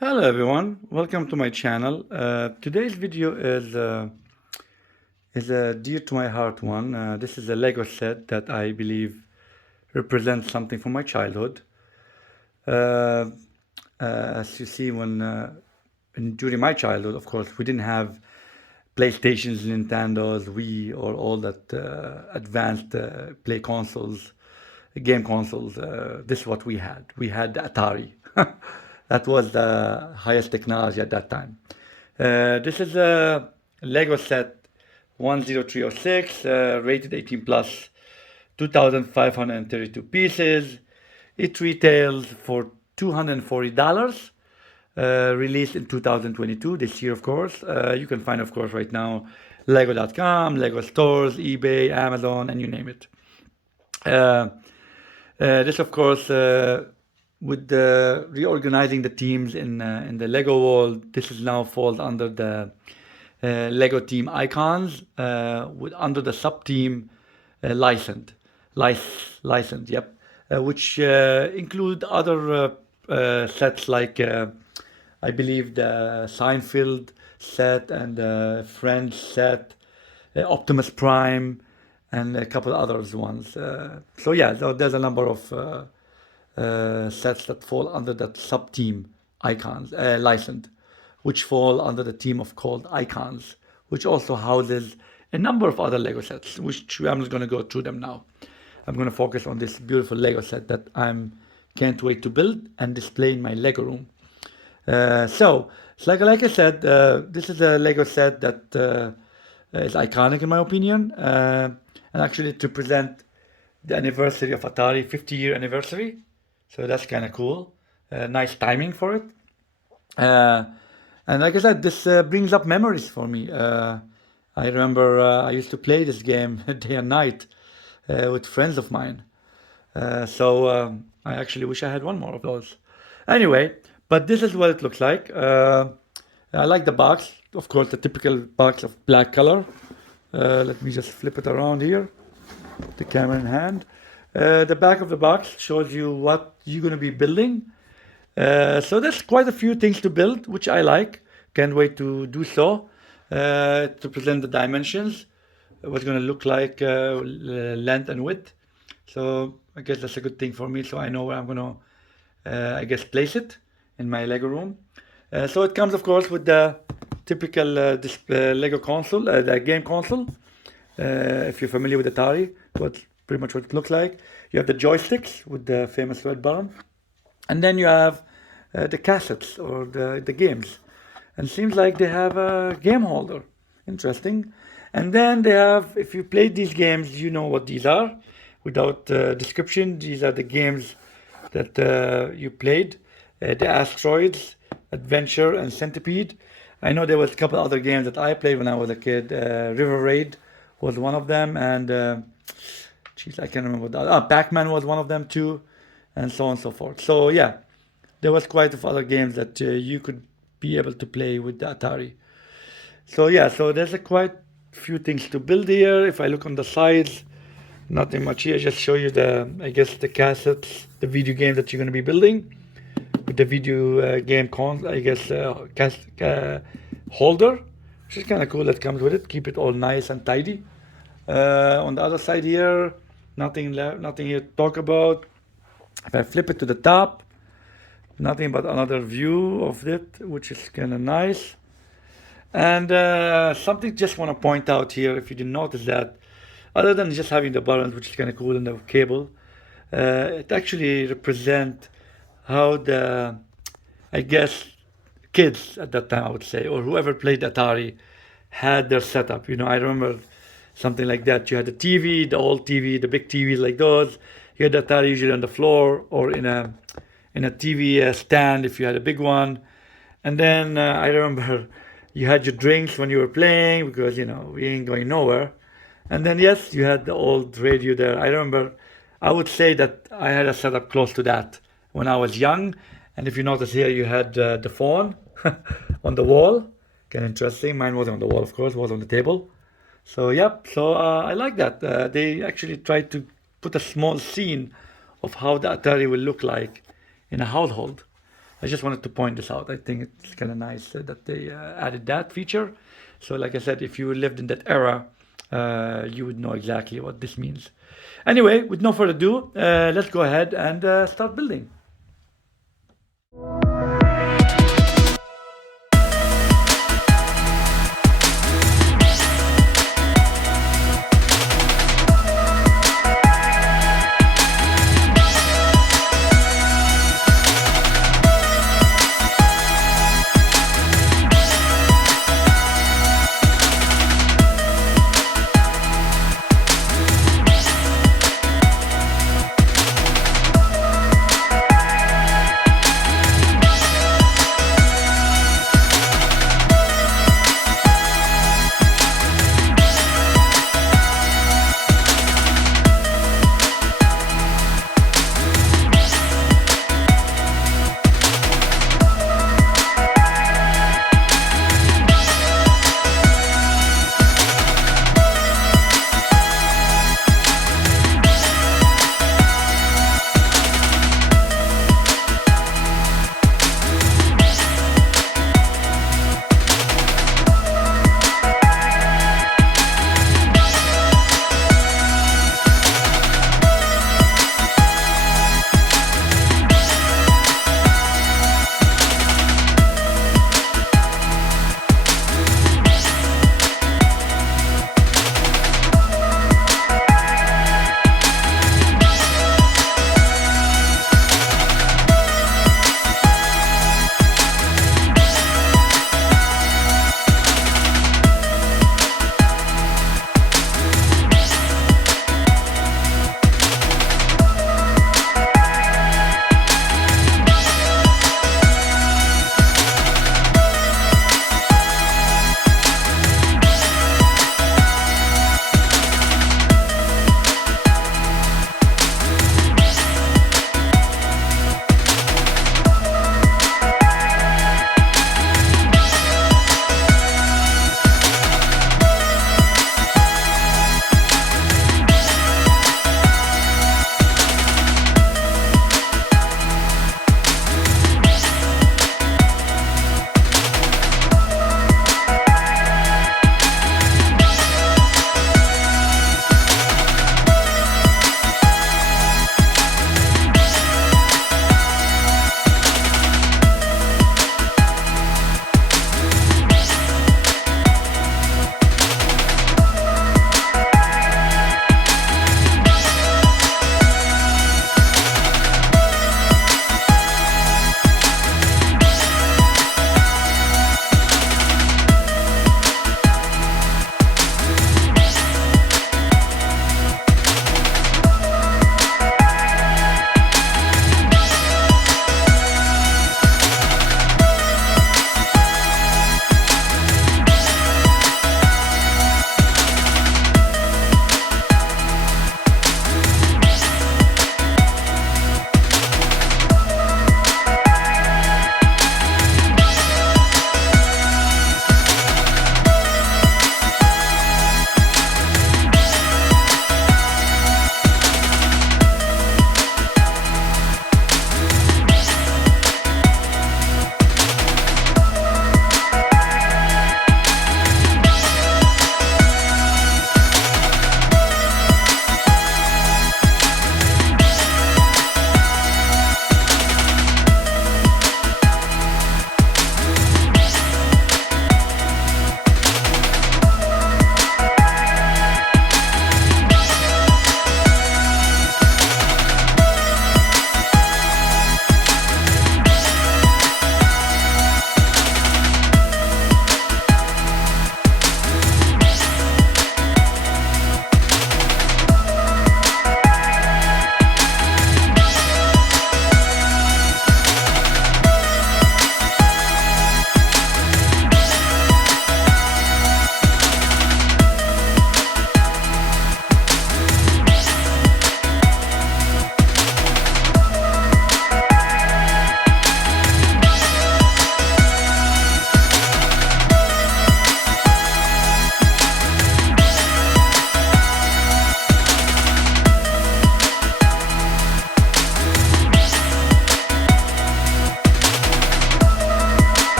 Hello everyone, welcome to my channel. Today's video is a dear to my heart one. This is a Lego set that I believe represents something from my childhood. Uh, as you see, during my childhood, of course, we didn't have PlayStations, Nintendos, Wii, or all that advanced play consoles, game consoles. This is what we had. We had the Atari. That was the highest technology at that time. This is a Lego set 10306, rated 18 plus, 2,532 pieces. It retails for $240. Released in 2022, this year, of course. You can find, of course, right now, Lego.com, Lego stores, eBay, Amazon, and you name it. Uh, this, of course, with reorganizing the teams in the Lego world, this is now falls under the Lego team icons, under the sub team licensed, licensed, yep, which include other sets like I believe the Seinfeld set and the Friends set, Optimus Prime, and a couple others ones. So yeah, there's a number of sets that fall under that sub-team icons, licensed, which fall under the team of called icons, which also houses a number of other Lego sets, which I'm not going to go through them now. I'm going to focus on this beautiful Lego set that I'm can't wait to build and display in my Lego room. Like I said, this is a Lego set that is iconic in my opinion, and actually to present the anniversary of Atari 50-year anniversary. So that's kind of cool. Nice timing for it. Uh, and like I said, this brings up memories for me. I remember I used to play this game day and night with friends of mine. I actually wish I had one more of those. Anyway, but this is what it looks like. I like the box, of course, the typical box of black color. Let me just flip it around here, the camera in hand. The back of the box shows you what you're going to be building. So there's quite a few things to build, which I like. Can't wait to do so. To present the dimensions, what's going to look like length and width. So I guess that's a good thing for me. So I know where I'm going to, I guess, place it in my Lego room. So it comes, of course, with the typical Lego console, the game console. If you're familiar with Atari, what pretty much what it looks like. You have the joysticks with the famous red button, and then you have the cassettes or the games. And it seems like they have a game holder. Interesting. And then they have, if you played these games, you know what these are. Without description, these are the games that you played. The Asteroids, Adventure, and Centipede. I know there was a couple other games that I played when I was a kid. River Raid was one of them, and geez, I can't remember that. Pac-Man was one of them too, and so on and so forth. So yeah, there was quite a few other games that you could be able to play with the Atari. So yeah, so there's a quite few things to build here. If I look on the sides, nothing much here. Just show you the, I guess, the cassettes, the video game that you're going to be building with the video game I guess, holder, which is kind of cool that comes with it. Keep it all nice and tidy. On the other side here, nothing left, nothing here to talk about. If I flip it to the top, nothing but another view of it, which is kind of nice. And something just want to point out here, if you didn't notice that, other than just having the buttons, which is kind of cool, and the cable, it actually represent how the, I guess, kids at that time, I would say, or whoever played Atari, had their setup. You know, I remember something like that. You had the TV, the old TV, the big TVs like those. You had the Atari usually on the floor or in a TV stand if you had a big one. And then I remember you had your drinks when you were playing because you know we ain't going nowhere. And then yes, you had the old radio there. I remember, I would say that I had a setup close to that when I was young. And if you notice here, you had the phone on the wall. Kind of interesting. Mine wasn't on the wall, of course, it was on the table. So yep, so I like that. They actually tried to put a small scene of how the Atari will look like in a household. I just wanted to point this out. I think it's kind of nice that they added that feature. So like I said, if you lived in that era, you would know exactly what this means. Anyway, with no further ado, let's go ahead and start building.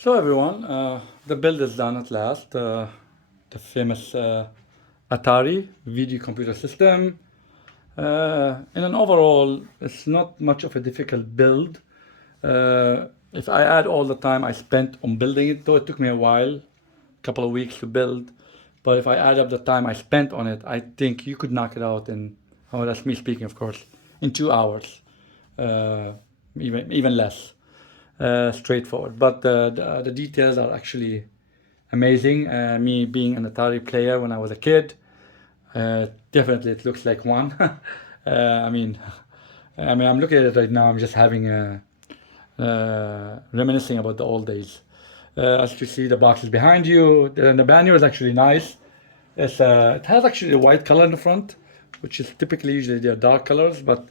So everyone, the build is done at last. The famous Atari video computer system. In an overall, it's not much of a difficult build. If I add all the time I spent on building it, though it took me a while, a couple of weeks to build, but if I add up the time I spent on it, I think you could knock it out in, oh, that's me speaking, of course, in 2 hours, even less. Straightforward. But the details are actually amazing. Me being an Atari player when I was a kid, definitely it looks like one. I mean, I'm looking at it right now. I'm just having reminiscing about the old days. As you see, the box is behind you. The manual is actually nice. It has actually a white color in the front, which is typically usually they're dark colors, but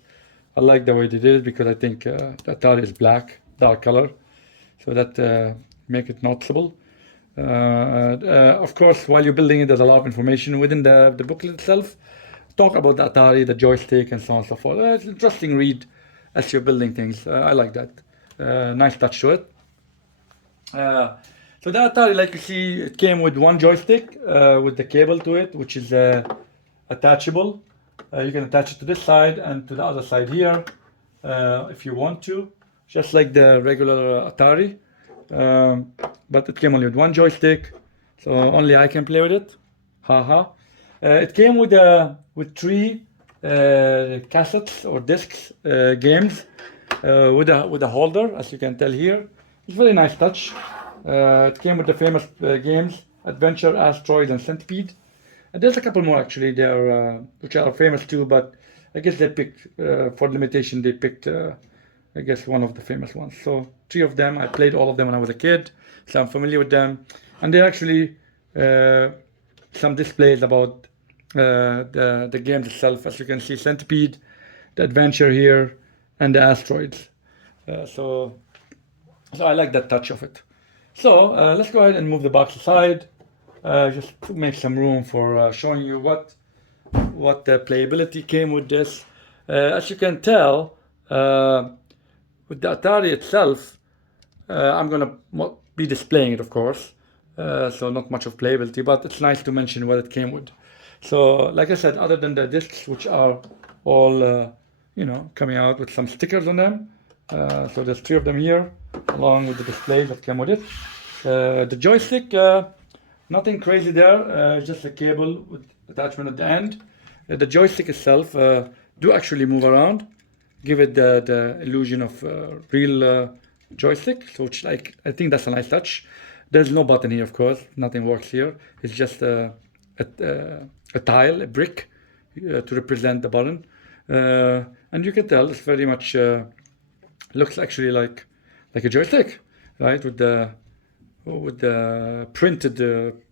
I like the way they did it because I think the Atari is black, dark color, so that make it noticeable. Of course, while you're building it, there's a lot of information within the booklet itself. Talk about the Atari, the joystick, and so on and so forth. It's an interesting read as you're building things. I like that. Nice touch to it. So the Atari, like you see, it came with one joystick with the cable to it, which is attachable. You can attach it to this side and to the other side here if you want to, just like the regular Atari. But it came only with one joystick, so only I can play with it. Haha. It came with 3 cassettes or discs games with a holder, as you can tell here. It's a very nice touch. It came with the famous games Adventure, Asteroid, and Centipede. And there's a couple more actually there which are famous too, but I guess they picked for limitation. They picked I guess one of the famous ones. So 3 of them. I played all of them when I was a kid, so I'm familiar with them. And they're actually some displays about the games itself. As you can see, Centipede, the Adventure here, and the Asteroids. So I like that touch of it. So let's go ahead and move the box aside, just to make some room for showing you what the playability came with this. As you can tell, with the Atari itself, I'm gonna be displaying it, of course, so not much of playability, but it's nice to mention what it came with. So, like I said, other than the discs, which are all, coming out with some stickers on them, so there's 3 of them here, along with the display that came with it. The joystick, nothing crazy there, just a cable with attachment at the end. The joystick itself do actually move around, give it the illusion of real joystick, so which I think that's a nice touch. There's no button here, of course, nothing works here. It's just a tile, a brick to represent the button. And you can tell it's very much looks actually like a joystick, right? With the printed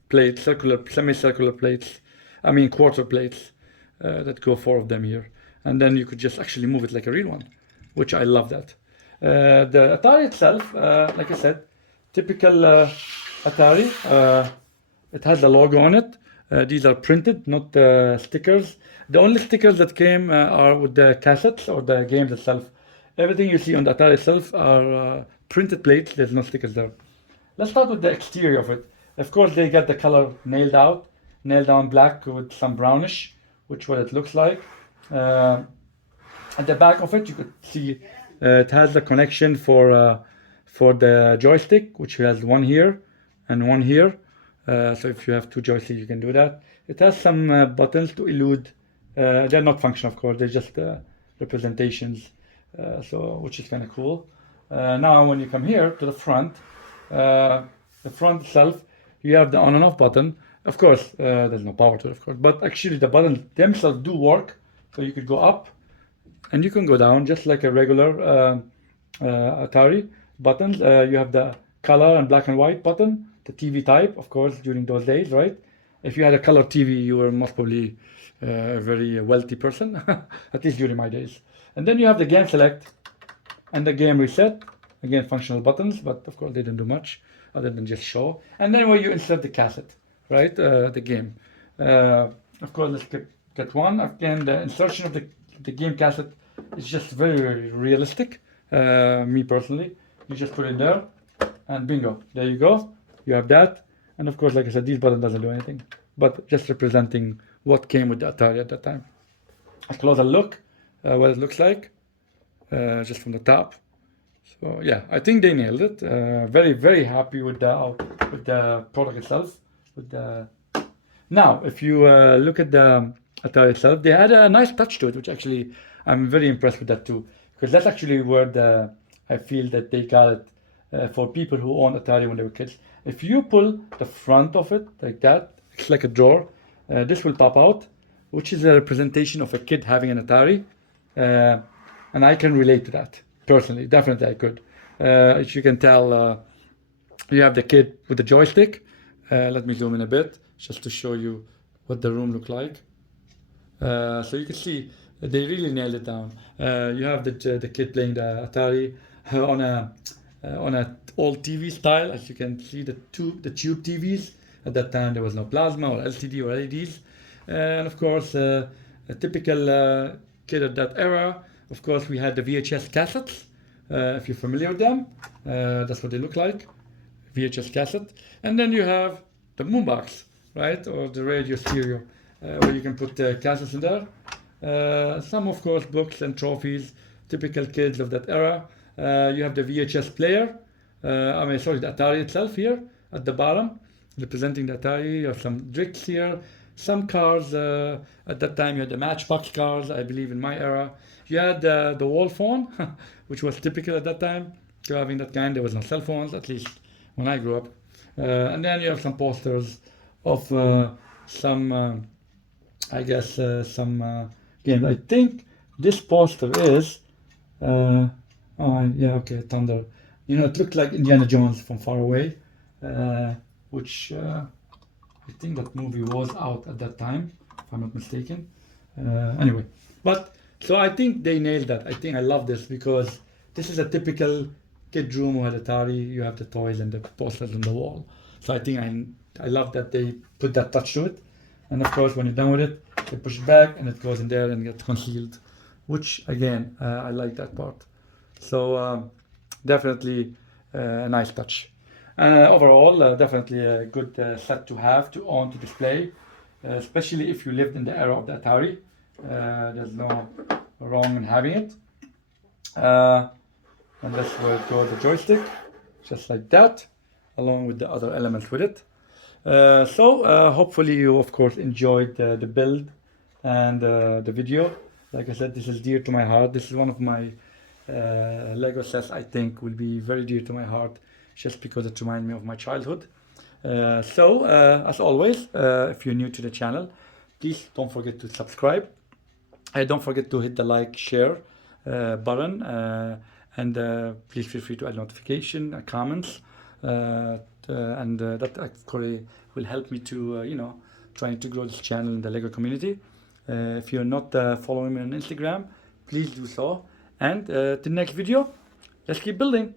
plates, semicircular plates. I mean quarter plates that go 4 of them here, and then you could just actually move it like a real one, which I love that. The Atari itself, like I said, typical Atari. It has the logo on it. These are printed, not stickers. The only stickers that came are with the cassettes or the games itself. Everything you see on the Atari itself are printed plates. There's no stickers there. Let's start with the exterior of it. Of course, they got the color nailed down black with some brownish, which what it looks like. At the back of it, you could see it has the connection for the joystick, which has one here and one here. So if you have 2 joysticks, you can do that. It has some buttons to elude. They're not functional, of course. They're just representations, so which is kind of cool. Now, when you come here to the front itself, you have the on and off button. Of course, there's no power to it, of course, but actually the buttons themselves do work. So you could go up and you can go down just like a regular Atari buttons. You have the color and black and white button, the TV type, of course, during those days, right? If you had a color TV, you were most probably a very wealthy person, at least during my days. And then you have the game select and the game reset. Again, functional buttons, but of course they didn't do much other than just show. And then where you insert the cassette, right? The game. Of course, let's get one. Again, the insertion of the game cassette is just very, very realistic. Me personally, you just put it in there, and bingo, there you go. You have that. And of course, like I said, this button doesn't do anything, but just representing what came with the Atari at that time. A closer look, what it looks like, just from the top. So yeah, I think they nailed it. Very, very happy with the product itself. Now, if you look at the Atari itself, they had a nice touch to it, which actually I'm very impressed with that too, because that's actually where I feel that they got it for people who owned Atari when they were kids. If you pull the front of it like that, it's like a drawer. This will pop out, which is a representation of a kid having an Atari, and I can relate to that personally. Definitely, I could. As you can tell, you have the kid with the joystick. Let me zoom in a bit just to show you what the room looked like. So you can see they really nailed it down. You have the kid playing the Atari on a old TV style, as you can see the tube TVs. At that time there was no plasma or LCD or LEDs, and of course a typical kid of that era. Of course we had the VHS cassettes. If you're familiar with them, that's what they look like. VHS cassette, and then you have the boombox, right, or the radio stereo, where you can put cassettes in there. Some, of course, books and trophies, typical kids of that era. You have the VHS player. The Atari itself here at the bottom, representing the Atari. You have some bricks here, some cars. At that time, you had the Matchbox cars, I believe, in my era. You had the wall phone, which was typical at that time. Having that kind, there was no cell phones, at least when I grew up. And then you have some posters of some games. I think this poster is, Thunder. It looked like Indiana Jones from far away, which I think that movie was out at that time, if I'm not mistaken. Anyway, so I think they nailed that. I love this because this is a typical kid room who had Atari. You have the toys and the posters on the wall. So I think I love that they put that touch to it. And of course, when you're done with it, you push it back and it goes in there and gets concealed, which again, I like that part. So definitely a nice touch. Overall, definitely a good set to have, to own, to display, especially if you lived in the era of the Atari. There's no wrong in having it. And that's where it goes, the joystick, just like that, along with the other elements with it. So hopefully you, of course, enjoyed the build and the video. Like I said, this is dear to my heart. This is one of my Lego sets I think will be very dear to my heart, just because it reminds me of my childhood. As always, if you're new to the channel, please don't forget to subscribe. Don't forget to hit the like, share button, and please feel free to add notification, comments, and that actually will help me to, trying to grow this channel in the Lego community. If you're not following me on Instagram, please do so. And the next video, let's keep building.